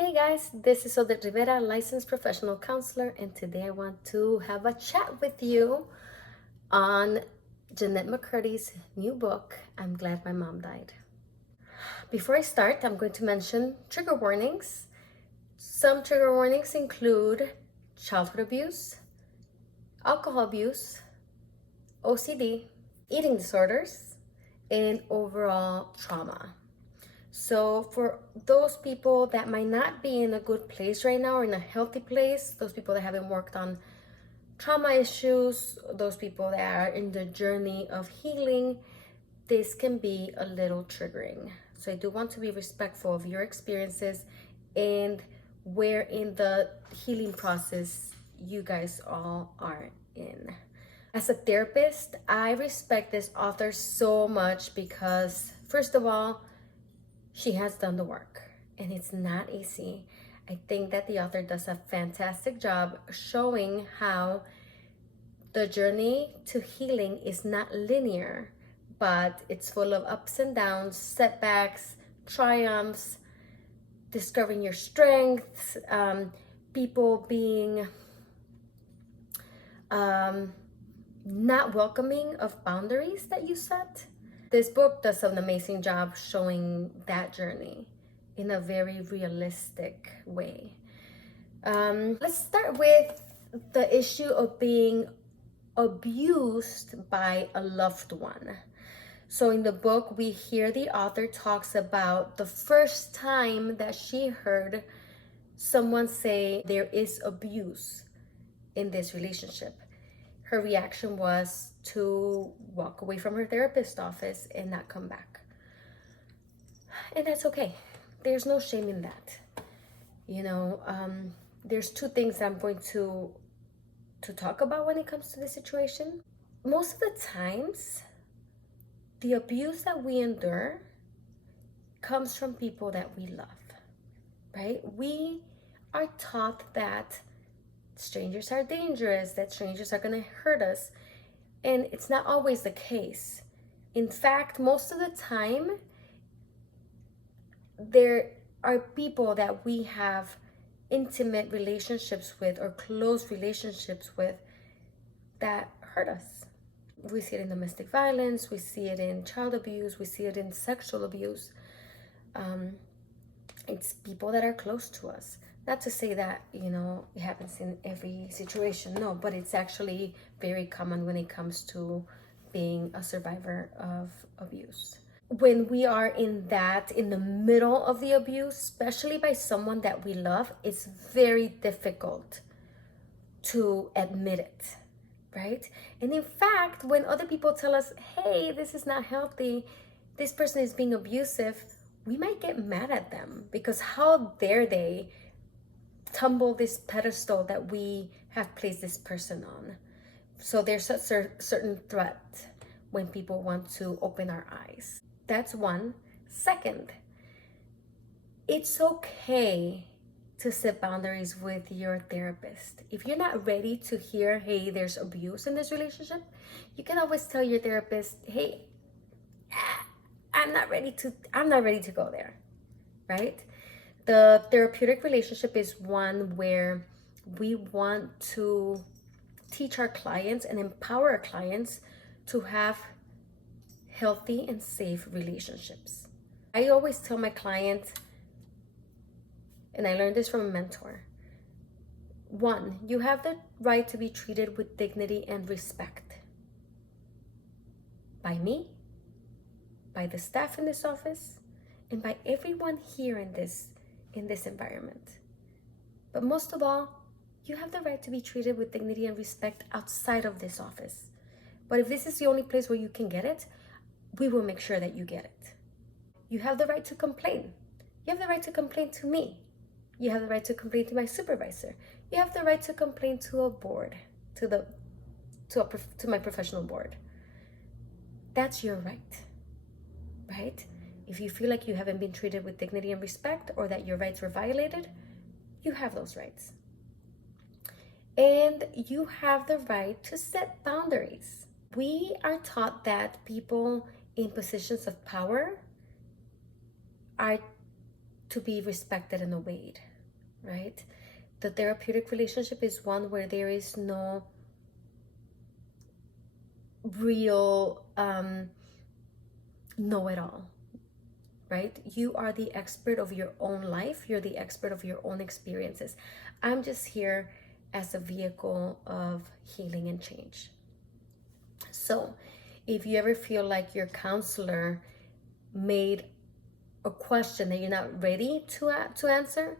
Hey guys, this is Odette Rivera, licensed professional counselor, and today I want to have a chat with you on Jennette McCurdy's new book, I'm Glad My Mom Died. Before I start, I'm going to mention trigger warnings. Some trigger warnings include childhood abuse, alcohol abuse, OCD, eating disorders, and overall trauma. So for those people that might not be in a good place right now or in a healthy place, those people that haven't worked on trauma issues, those people that are in the journey of healing, this can be a little triggering. So I do want to be respectful of your experiences and where in the healing process you guys all are in. As a therapist, I respect this author so much because, first of all, she has done the work and it's not easy. I think that the author does a fantastic job showing how the journey to healing is not linear, but it's full of ups and downs, setbacks, triumphs, discovering your strengths, people being not welcoming of boundaries that you set. This book does an amazing job showing that journey in a very realistic way. Let's start with the issue of being abused by a loved one. So in the book, we hear the author talks about the first time that she heard someone say there is abuse in this relationship. Her reaction was to walk away from her therapist's office and not come back. And that's okay. There's no shame in that. There's two things I'm going to talk about when it comes to this situation. Most of the times, the abuse that we endure comes from people that we love, right? We are taught that strangers are dangerous, that strangers are going to hurt us. And it's not always the case. In fact, most of the time, there are people that we have intimate relationships with or close relationships with that hurt us. We see it in domestic violence, we see it in child abuse, we see it in sexual abuse. It's people that are close to us. Not to say that, it happens in every situation, no, but it's actually very common when it comes to being a survivor of abuse. When we are in the middle of the abuse, especially by someone that we love, it's very difficult to admit it, right? And in fact, when other people tell us, hey, this is not healthy, this person is being abusive, we might get mad at them because how dare they tumble this pedestal that we have placed this person on. So there's a certain threat when people want to open our eyes. That's one. Second, it's okay to set boundaries with your therapist. If you're not ready to hear, hey, there's abuse in this relationship, you can always tell your therapist, hey, I'm not ready to go there, right? The therapeutic relationship is one where we want to teach our clients and empower our clients to have healthy and safe relationships. I always tell my clients, and I learned this from a mentor, one, you have the right to be treated with dignity and respect by me, by the staff in this office, and by everyone here in this environment. But most of all, you have the right to be treated with dignity and respect outside of this office. But if this is the only place where you can get it, we will make sure that you get it. You have the right to complain. You have the right to complain to me. You have the right to complain to my supervisor. You have the right to complain to a board, to my professional board. That's your right, right? If you feel like you haven't been treated with dignity and respect or that your rights were violated, you have those rights. And you have the right to set boundaries. We are taught that people in positions of power are to be respected and obeyed, right? The therapeutic relationship is one where there is no real know-it-all, right? You are the expert of your own life. You're the expert of your own experiences. I'm just here as a vehicle of healing and change. So if you ever feel like your counselor made a question that you're not ready to answer,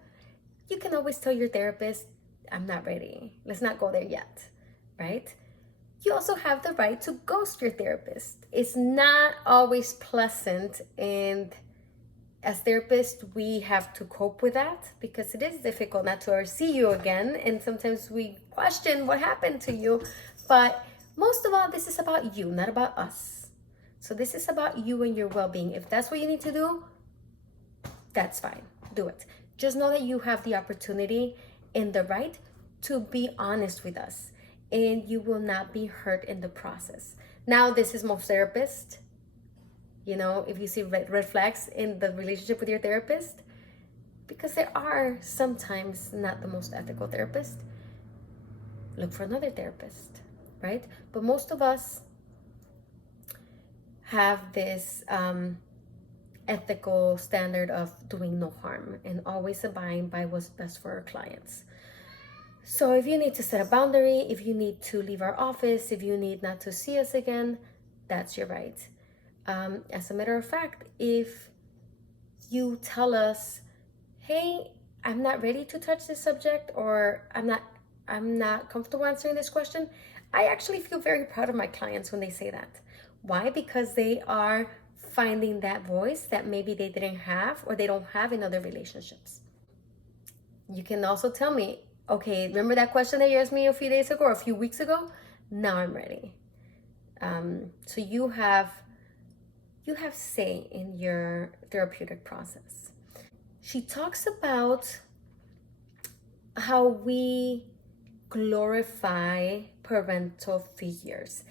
you can always tell your therapist, I'm not ready. Let's not go there yet, right? You also have the right to ghost your therapist. It's not always pleasant, and as therapists, we have to cope with that because it is difficult not to ever see you again, and sometimes we question what happened to you. But most of all, this is about you, not about us. So this is about you and your well-being. If that's what you need to do, that's fine. Do it. Just know that you have the opportunity and the right to be honest with us, and you will not be hurt in the process. Now, this is most therapists. You know, if you see red flags in the relationship with your therapist, because there are sometimes not the most ethical therapist, look for another therapist, right? But most of us have this ethical standard of doing no harm and always abiding by what's best for our clients. So if you need to set a boundary, if you need to leave our office, if you need not to see us again, that's your right. As a matter of fact, if you tell us, hey, I'm not ready to touch this subject, or I'm not comfortable answering this question, I actually feel very proud of my clients when they say that. Why? Because they are finding that voice that maybe they didn't have or they don't have in other relationships. You can also tell me, okay, remember that question that you asked me a few days ago or a few weeks ago? Now I'm ready. So you have say in your therapeutic process. She talks about how we glorify parental figures.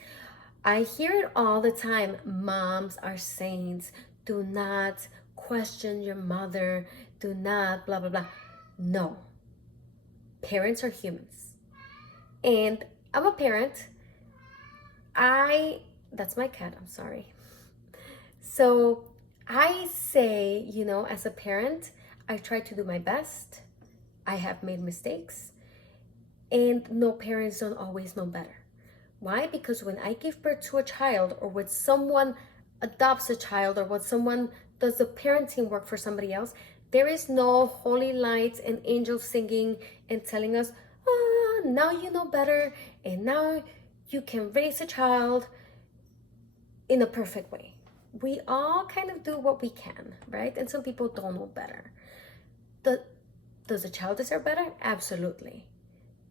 I hear it all the time. Moms are saints. Do not question your mother. Do not blah, blah, blah. No. Parents are humans. And I'm a parent. That's my cat, I'm sorry. So I say, you know, as a parent, I try to do my best. I have made mistakes. And no, parents don't always know better. Why? Because when I give birth to a child, or when someone adopts a child, or when someone does the parenting work for somebody else, there is no holy lights and angels singing and telling us, oh, now you know better, and now you can raise a child in a perfect way. We all kind of do what we can, right? And some people don't know better. Does a child deserve better? Absolutely.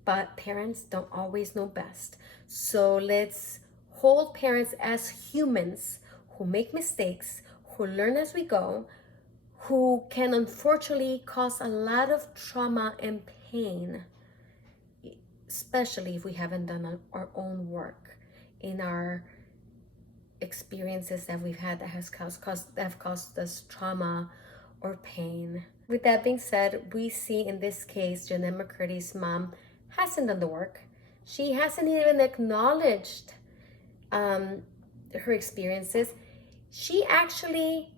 But parents don't always know best. So let's hold parents as humans who make mistakes, who learn as we go, who can unfortunately cause a lot of trauma and pain, especially if we haven't done our own work in our experiences that we've had that have caused us trauma or pain. With that being said, we see in this case Jennette McCurdy's mom hasn't done the work. She hasn't even acknowledged her experiences. She actually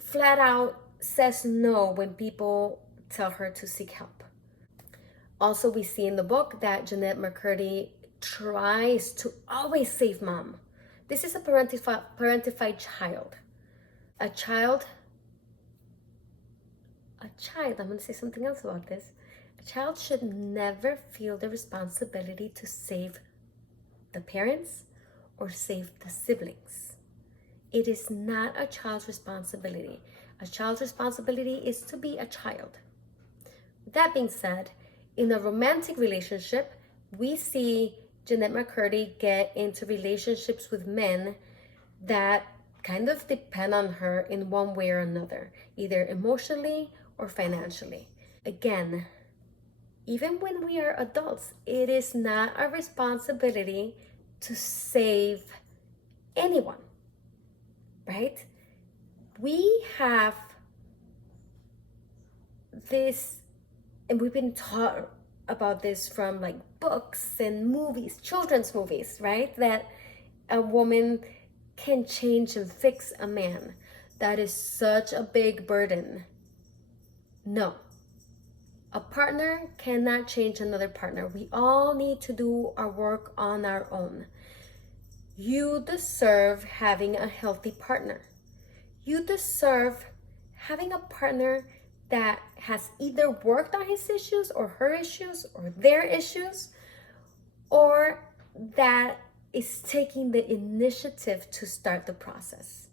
flat out says no when people tell her to seek help. Also, we see in the book that Jennette McCurdy tries to always save mom. This is a parentified child. A child, I'm going to say something else about this. A child should never feel the responsibility to save the parents or save the siblings. It is not a child's responsibility. A child's responsibility is to be a child. That being said, in a romantic relationship, we see Jennette McCurdy get into relationships with men that kind of depend on her in one way or another, either emotionally or financially. Again, even when we are adults, it is not our responsibility to save anyone, right? We have this, and we've been taught about this from like books and movies, children's movies, right? That a woman can change and fix a man. That is such a big burden. No. A partner cannot change another partner. We all need to do our work on our own. You deserve having a healthy partner. You deserve having a partner that has either worked on his issues or her issues or their issues, or that is taking the initiative to start the process.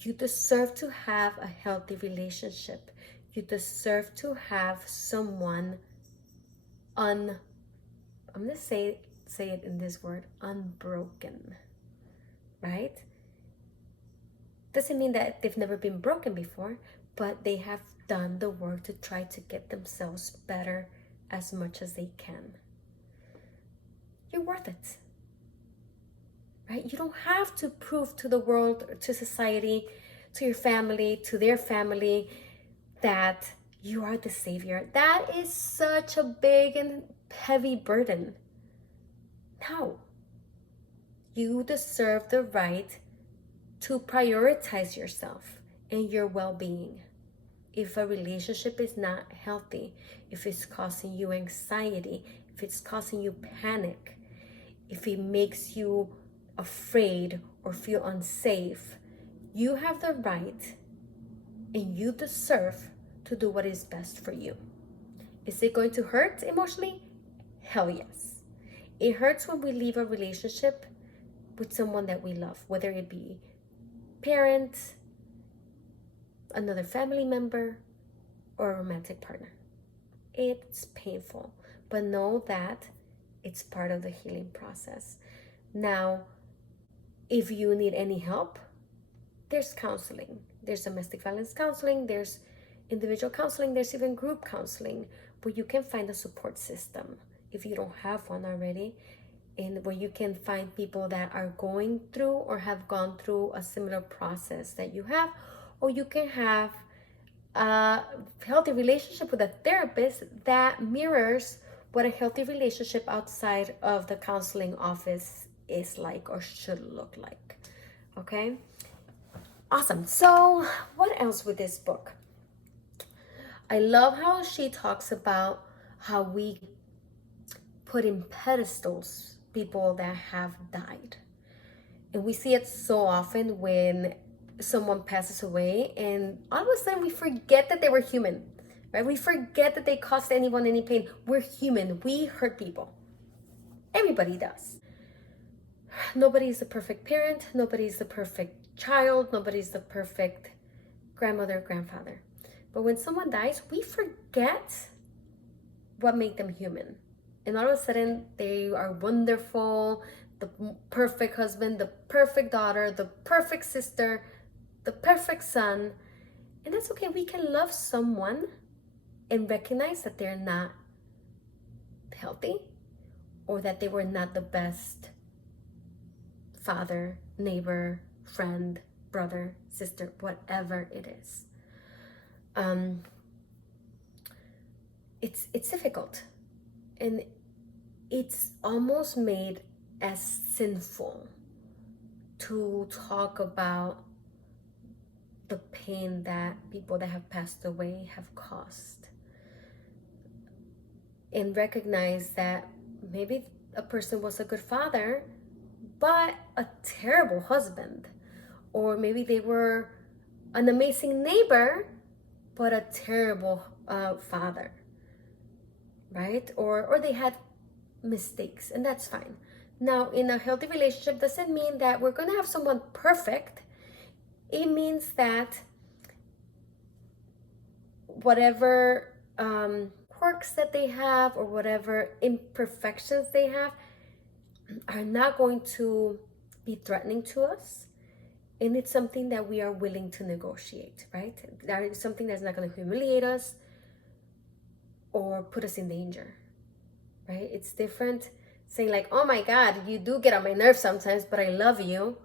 You deserve to have a healthy relationship. You deserve to have someone I'm going to say it in this word, unbroken, right? Doesn't mean that they've never been broken before, but they have done the work to try to get themselves better as much as they can. You're worth it, right? You don't have to prove to the world, to society, to your family, to their family, that you are the savior. That is such a big and heavy burden. No. You deserve the right to prioritize yourself and your well-being. If a relationship is not healthy, if it's causing you anxiety, if it's causing you panic, if it makes you afraid or feel unsafe, you have the right and you deserve to do what is best for you. Is it going to hurt emotionally? Hell yes. It hurts when we leave a relationship with someone that we love, whether it be parent, another family member, or a romantic partner. It's painful, but know that it's part of the healing process. Now, if you need any help, there's counseling. There's domestic violence counseling, there's individual counseling, there's even group counseling, where you can find a support system if you don't have one already, and where you can find people that are going through or have gone through a similar process that you have, or you can have a healthy relationship with a therapist that mirrors what a healthy relationship outside of the counseling office is like or should look like. Okay? Awesome. So what else with this book? I love how she talks about how we put in pedestals people that have died. And we see it so often when someone passes away and all of a sudden we forget that they were human, right? We forget that they caused anyone any pain. We're human. We hurt people. Everybody does. Nobody's the perfect parent. Nobody's the perfect child. Nobody's the perfect grandmother, grandfather. But when someone dies, we forget what made them human. And all of a sudden, they are wonderful, the perfect husband, the perfect daughter, the perfect sister, the perfect son. And that's okay. We can love someone and recognize that they're not healthy or that they were not the best father, neighbor, friend, brother, sister, whatever it is. It's difficult, and it's almost made as sinful to talk about the pain that people that have passed away have caused, and recognize that maybe a person was a good father but a terrible husband, or maybe they were an amazing neighbor but a terrible father, right? Or they had mistakes, and that's fine. Now, in a healthy relationship doesn't mean that we're going to have someone perfect. It means that whatever quirks that they have or whatever imperfections they have are not going to be threatening to us. And it's something that we are willing to negotiate, right? That is something that's not going to humiliate us or put us in danger, right? It's different saying like, oh my God, you do get on my nerves sometimes, but I love you,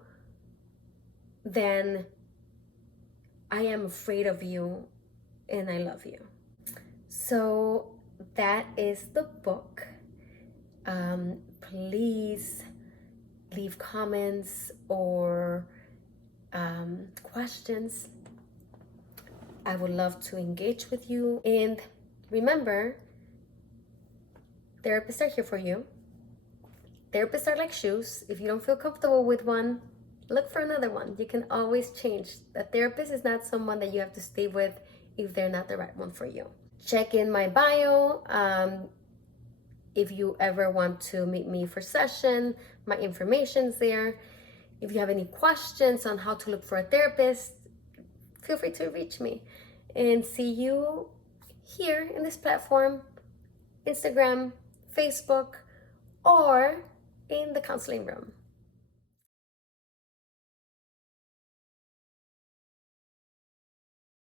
than I am afraid of you and I love you. So that is the book. Please leave comments or questions. I would love to engage with you. And remember, therapists are here for you. Therapists are like shoes. If you don't feel comfortable with one, look for another one. You can always change. The therapist is not someone that you have to stay with if they're not the right one for you. Check in my bio. If you ever want to meet me for session, my information's there. If you have any questions on how to look for a therapist, feel free to reach me. And see you here in this platform, Instagram, Facebook, or in the counseling room.